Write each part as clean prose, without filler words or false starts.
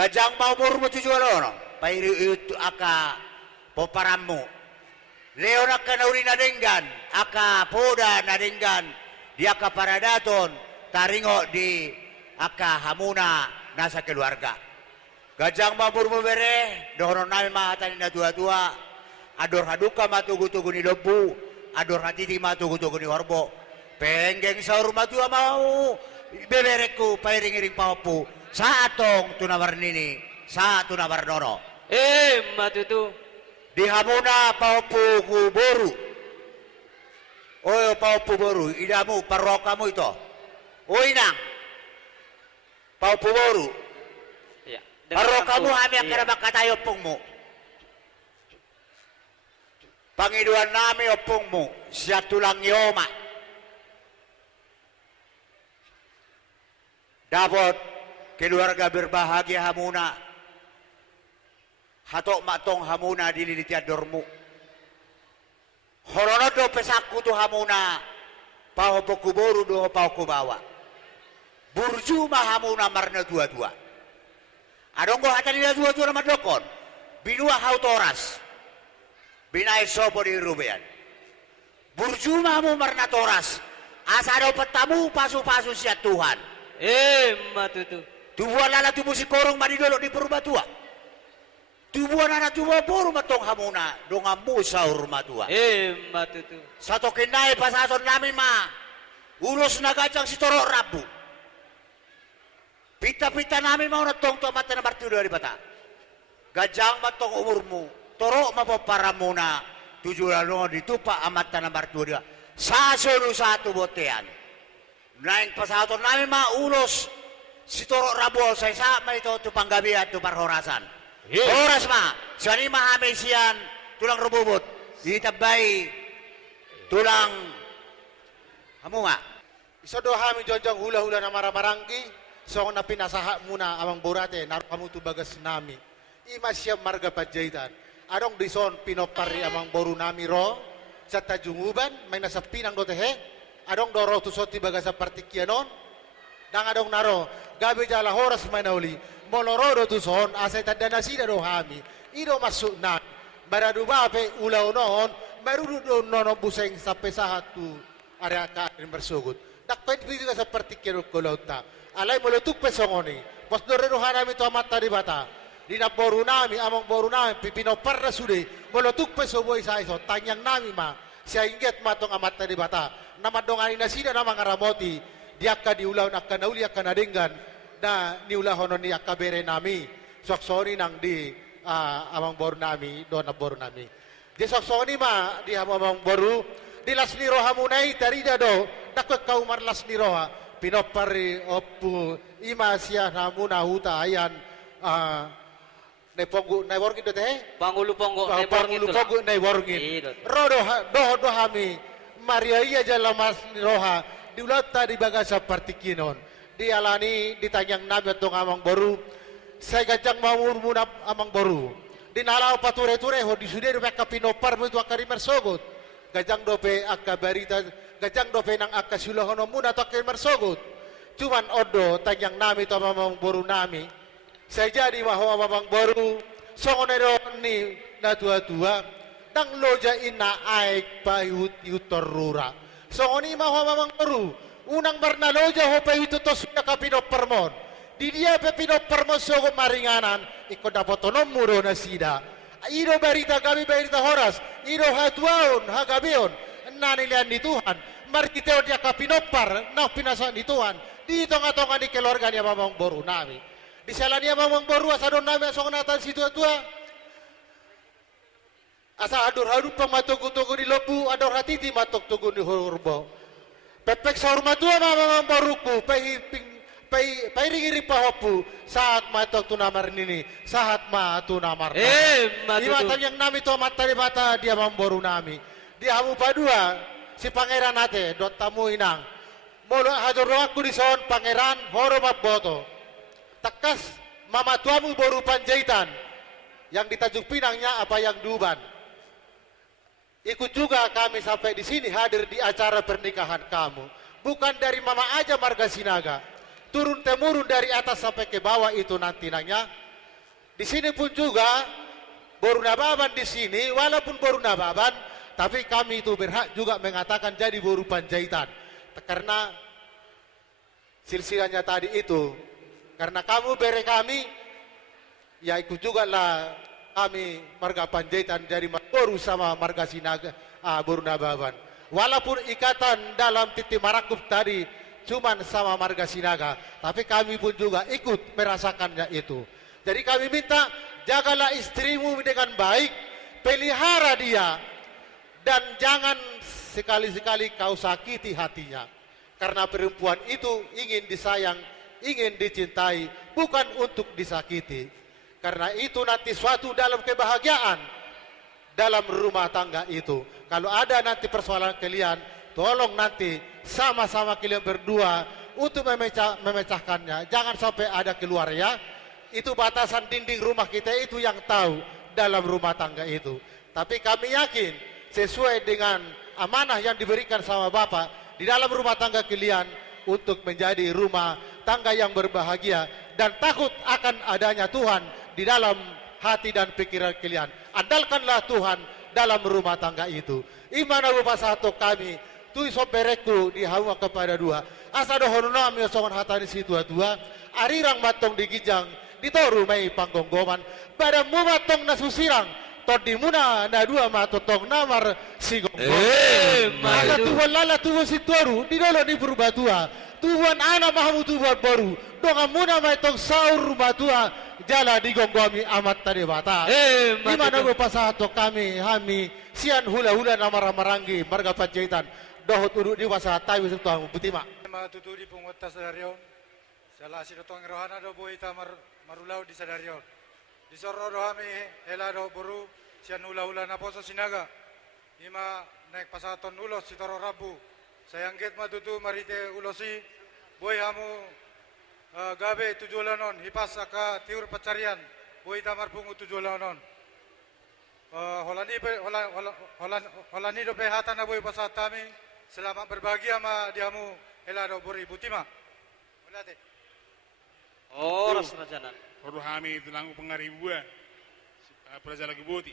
Gajang mau murmu tujuan pairi itu aka poparamu. Leo nakanauri nadenggan aka poda nadenggan dia aka paradaton taringo di aka hamuna nasa keluarga. Gajang mau murmu bere dohono nami mahatani na tua-tua ador haduka matugu-tugu ni lebu ador hatiti matugu-tugu ni horbo. Penggeng sahur matua mau bebereku pairing-iring paopu saatong tunawar nini saat tunawar nono matutu di hamuna paopu ku boru paopu boru idamu parokamu itu inang paopu boru ya, parokamu hami akan bakatayo pungmu pangiduan nami opungmu siat tulang yoma dapat keluarga berbahagia hamuna hatok matong hamuna dililiti adormu horono do pesaku tu hamuna pao pokuboru do pao kubawa burjuma hamuna marna dua-dua adonggo hatani na dua-dua nama dokon binua hautoras binai sopo di rubean burjuma hamu marna toras asado petamu pasu-pasu siat Tuhan matutu tubuhan lala tubuh si korong madidolok di Purbatua tubuhan anak tubuh boru matong hamuna dongamu sahur matua matutu satu kenai pasason nami ma ulos na gajang si torok rabu pita-pita nami mau natong to mata na bartu dari bata gajang matong umurmu torok mapaparamuna tujuh lalu ditupa amat na bartu dia sasonu satu botean naing pasaton nami ma ulos si torok rabu saya sama itu tu panggabi atau parhorasan horas ma siani ma hamesian tulang rebubut ditabai tulang kamu ma iso do hami jonjong hula-hula na maramaranggi so na pinasaha muna amang borate naru kamu tu bagas nami ima siya marga pajaitan adong dison pinopari amang boru nami ro sa tajunguban may nasa pinang do tehe adong doro tu soti bagasa partikianon dang adong naro gabi jala horas manauli molorodo tu son asay tadana sida do hami ido masuk na baradu bape ulaw noon baru do nono buseng sampai sahat tu area ka bersugut dak pwede biga sa partikianon kolauta alay molotuk pesongoni pos doreno hanami to amat tadi bata dina boru nami among boru nami pipino parra sude molotuk pesoboy sa iso tanyang nami ma siya inget matong amat tadi bata nama dongani na sida nama ngaramoti diaka diulaw na kanauli akanadenggan na niulahonon ni akabere nami soksoni nang di amang boru nami do na boru nami di soksoni ma di amang boru di lasni roha munai tarida do dakwe kau mar lasni roha pinopari oppu ima siya namuna huta ayan ne ponggu ne worgin do teh pangulu ponggo pangulu ponggu ne worgin rodo do hami Maria iya jala mas roha diulata di bagasa partikinon dialani ditanyang nabi atong amang boru saya gajang mamur munap amang boru dinalaw pature-ture ho disudir mereka pinopar itu akari mersogot gajang dope akka barita gajang dope nang akka sulahono muna to akari mersogot cuman odo tanyang nami to amang boru nami saya jadi maho amang boru songonero ni na tua-tua dang loja ina aik payut yutorura so oni maho mamang baru unang barna loja ho payut to suya kapino permon di dia pepino permon so maringanan iko dapotonom muro na sida iro barita gabi barita horas iro hatuaon hagabion nanilian ni Tuhan markiteo dia kapino par na pinasa ni Tuhan di tonga-tonga di keluarga ni mamang baru nami di salania mamang baru asadon nami asong natan si tua-tua asa ador haru pamatugu-tugu di lobu ador hatiti matok tugu di horbo pepek sahurmatua mama baruku pai ringiri pahopu saat matok tunamar nini saat ma tunamar matutu yang nami to matari mata dia mamboru nami dia hamu padua si pangeran ate dot tamu inang molo hador aku di son pangeran horomat boto takas mama tuamu boru panjaitan yang ditajuk pinangnya apa yang duban. Ikut juga kami sampai di sini hadir di acara pernikahan kamu. Bukan dari mama aja marga Sinaga. Turun temurun dari atas sampai ke bawah itu nanti nanya Di sini pun juga Boru Nababan di sini, walaupun Boru Nababan, tapi kami itu berhak juga mengatakan jadi Boru Panjaitan. Karena silsilahnya tadi itu, karena kamu bere kami, ya ikut juga lah kami marga Panjaitan jadi Boru sama marga Sinaga, Boru Nababan. Walaupun ikatan dalam titik Marakup tadi cuman sama marga Sinaga, tapi kami pun juga ikut merasakannya itu. Jadi kami minta jagalah istrimu dengan baik, pelihara dia, dan jangan sekali-sekali kau sakiti hatinya. Karena perempuan itu ingin disayang, ingin dicintai, bukan untuk disakiti. Karena itu nanti suatu dalam kebahagiaan dalam rumah tangga itu. Kalau ada nanti persoalan kalian, tolong nanti sama-sama kalian berdua untuk memecahkannya. Jangan sampai ada keluar ya. Itu batasan dinding rumah kita itu yang tahu dalam rumah tangga itu. Tapi kami yakin sesuai dengan amanah yang diberikan sama Bapak di dalam rumah tangga kalian untuk menjadi rumah tangga yang berbahagia dan takut akan adanya Tuhan di dalam hati dan pikiran kalian. Andalkanlah Tuhan dalam rumah tangga itu. Imana Bapak satu kami tu sopereku dihawa kepada dua. Asa dohono nami songon hatani si tua-tua arirang matong digijang ditoru mai panggonggoman pada mumatong nasusirang todimuna na dua matotong namar sigonggoman maka Tuhan lala Tuhan si toru di dolo di berbatua Tuhan ana mahamu Tuhan baru donga muna mai tong saur batua jala di gonggomi amat tadi bata di mana pasato kami hami sian hula-hula namar maranggi marga Panjaitan dohot uduk di wasa tayu setuang butima matutudi pungut tasaryo salah si dotong rohana do boy tamar marulau di sadaryo di sorro do hami hela do boru sian hula-hula na poso Sinaga ima naik pasaton ulos si toro rabu sayang get matutu marite ulosi boy hamu gabe tujulanon hipas aka tiur pacarian boy tamar pungu tujulanon holani do pehatan na boy pasatami selamat berbahagia ma diamu hela do bori butima ulate Oras na dyanan. Perlu kami tulang pengaribuan Praja lagi buti.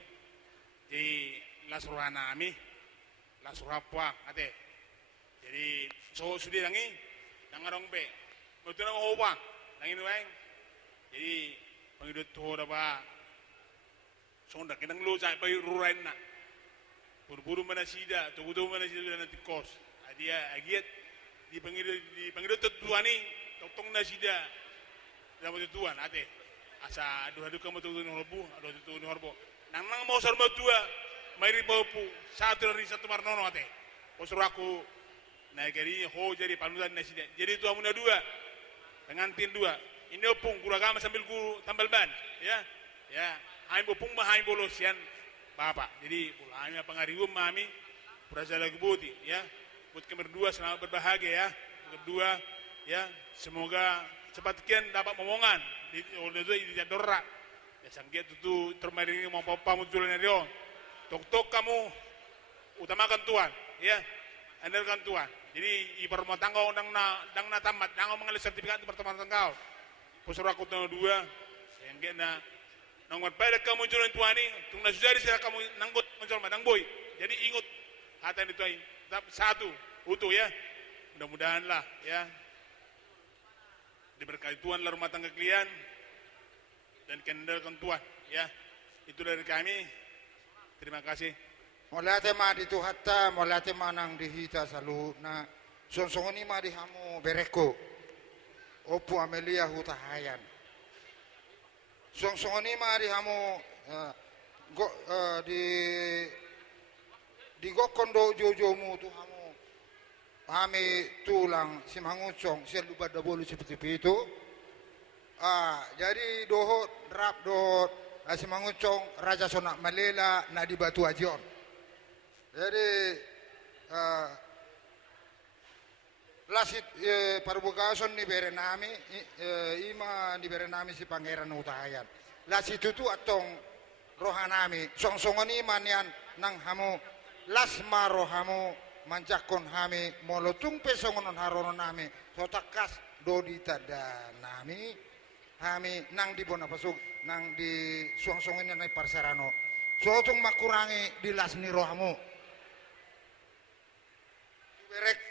Jadi lasruhan nami, lasruhapwa ate. Jadi so sudi langi, nangarong pe. Betul nang hopa, langi nueng. Jadi pangidot to daba. Sonda kinang lo sa pay rurain na. Puro manasida, tugudo manasida na tikos. Adia agiat di pangidot tuani, totong nasida. Dalam tuan ate asa aduh kamu tu horbu aduh tu horbo nang mau sarma tua mairi bopu satu dari satu marnono ate osur aku naik kali ho jadi panutan nasi jadi tu amuna dua pengantin dua ini opung kuragama sambil ku tambal ban ya haim opung mah haim bolosian bapak jadi pulangnya pengarium mami Praja lagi buti ya buat kami berdua selamat berbahagia ya kedua ya semoga cepat kian dapat momongan di jadorra ya sangkiat itu termarini mau papa munculnya dia tok kamu utamakan Tuhan ya andalkan Tuhan jadi ibarat rumah tangga dang na tamat dang mengalih sertifikat pertemanan tangga pusur aku tahun dua sangkiat na nangwat pada kamu munculnya Tuhan ini tung nasujari saya kamu nanggut muncul madang boy jadi ingut hati itu satu utuh ya mudah-mudahan lah ya diberkati Tuhan dalam rumah tangga kalian dan kendalkan Tuhan ya itu dari kami terima kasih molate ma di tuhatta molate manang dihita saluhna sonsongoni ma di hamu bereko opu amelia hutahayan sonsongoni ma di hamu di gokondo jojomu tu hamu kami tulang simhangucong siya lubad na bolu seperti itu jadi dohot rap dohot simhangucong Raja Sonak Malela na di Batu Ajion jadi lasit parbukason ni bere nami ima di bere nami si Pangeran Utahayan lasit itu atong rohanami songsongoni manian nang hamu lasma rohamu manjakon hami molotung pesongonon harono nami sotakas dodi tada nami kami nang di Bonapasug nang di suang-suangin na parsarano so tung makurangi di las ni rohamo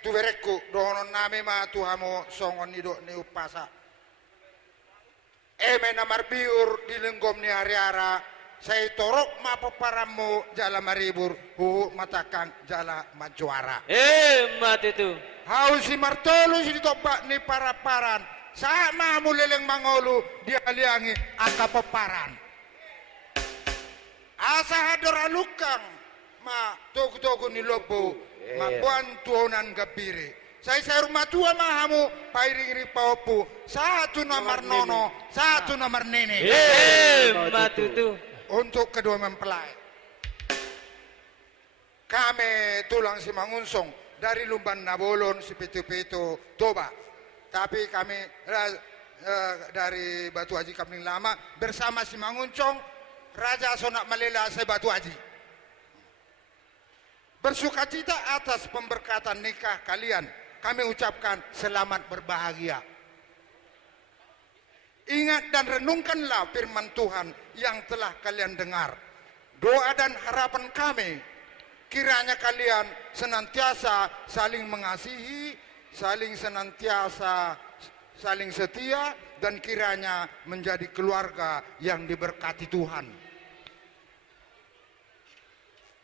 tuberekku donon nami ma tuhamo songon nido ni upasa eme namar biur di lenggom ni hari-ara saya torok ma paparamu jala maribur hu matakang jala majuara Mati tu. hau si martolo si ditobak ni para-paran sama muleleng mangolu dia liangi aka paparan asa hadora lukang ma togu-togu ni lobo ma bantuonan gabiri saya rumah tua mahamu pairing paupu satu nomor nono satu nomor nene Mati tu. untuk kedua mempelai kami tulang si mangunsong dari Lumban Nabolon si Pitu-Pitu Toba tapi kami dari Batu Haji Kamling Lama bersama si Manguncong Raja Sonak Malela se Batu Haji bersukacita atas pemberkatan nikah kalian kami ucapkan selamat berbahagia. Ingat dan renungkanlah firman Tuhan yang telah kalian dengar. Doa dan harapan kami, kiranya kalian senantiasa saling mengasihi, saling setia, dan kiranya menjadi keluarga yang diberkati Tuhan.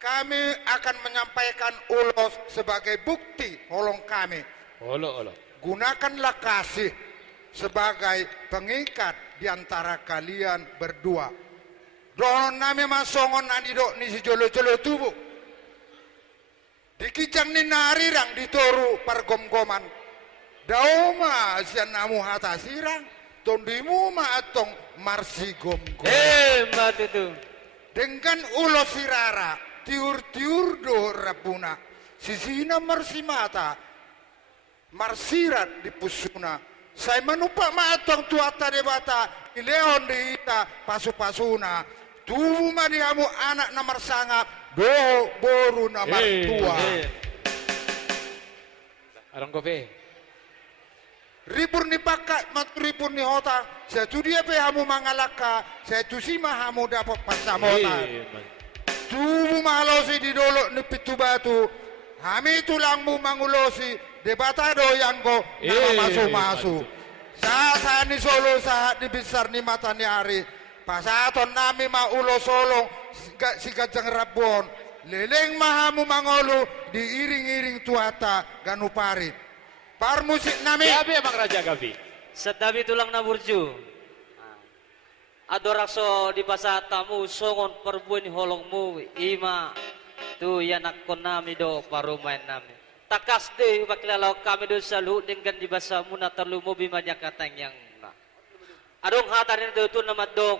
Kami akan menyampaikan ulos sebagai bukti holong kami. Gunakanlah kasih sebagai pengikat di antara kalian berdua. Donon nami masongon anidok ni si jolo-jolo tubuh. Dikicang ni narirang ditoru pargom-goman. Dauma sian namu hata sirang. Tondimu ma atong marsi gom-gom. Mati tu. Dengan ulo sirara tiur-tiur do rapuna. Sisina marsi mata. Marsirat di pusuna. Saya menupak matang tuata debata ileon di ita pasu-pasuna tubuh madiamu anak nomor sangap do boru nomor tua Arang kopi. ribur ni pakat maturipur ni hota saya tu dia pe hamu mangalaka saya tu si mahamu dapat pasamota tubuh mahalosi di dolok ni pitu batu kami tulangmu mangulosi debata doyan ko nama masu-masu saat ni solo saat ni besar ni mata ni hari pasaton nami maulo solong si gajang rabon leleng mahamu mangolu diiring-iring tuata ganupari par musik nami Gabi Bang Raja Gabi. Setabi tulang na burju. Adorakso di pasatamu songon perbuan holongmu ima tu yanak ko nami do parumain nami. Takas de baklalaw kami do salu dengan di basa muna terlumo bimanya katang yang na. Adong hatarin do tu nama dok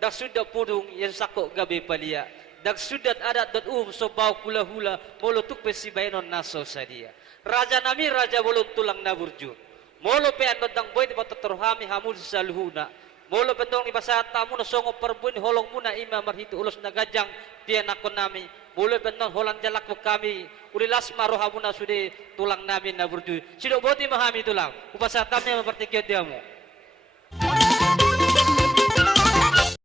dak sudah pudung yang sakok gabi palia. Dak sudah adat dot so bau kula hula molo tuk pesi bainon naso sadia. Raja nami raja bolon tulang na burju. Molo pe andot dang boy di patotorhami hamul saluhuna. Molo pendong di basa tamu na songo perbuin holong muna ima marhitu ulos na gajang pianakon nami. Molo pendong holang jalak ko kami urilas marohamuna sude tulang namin na burdu. Sido boti mahami tulang. Upasa tamnya mempertikiot diamu.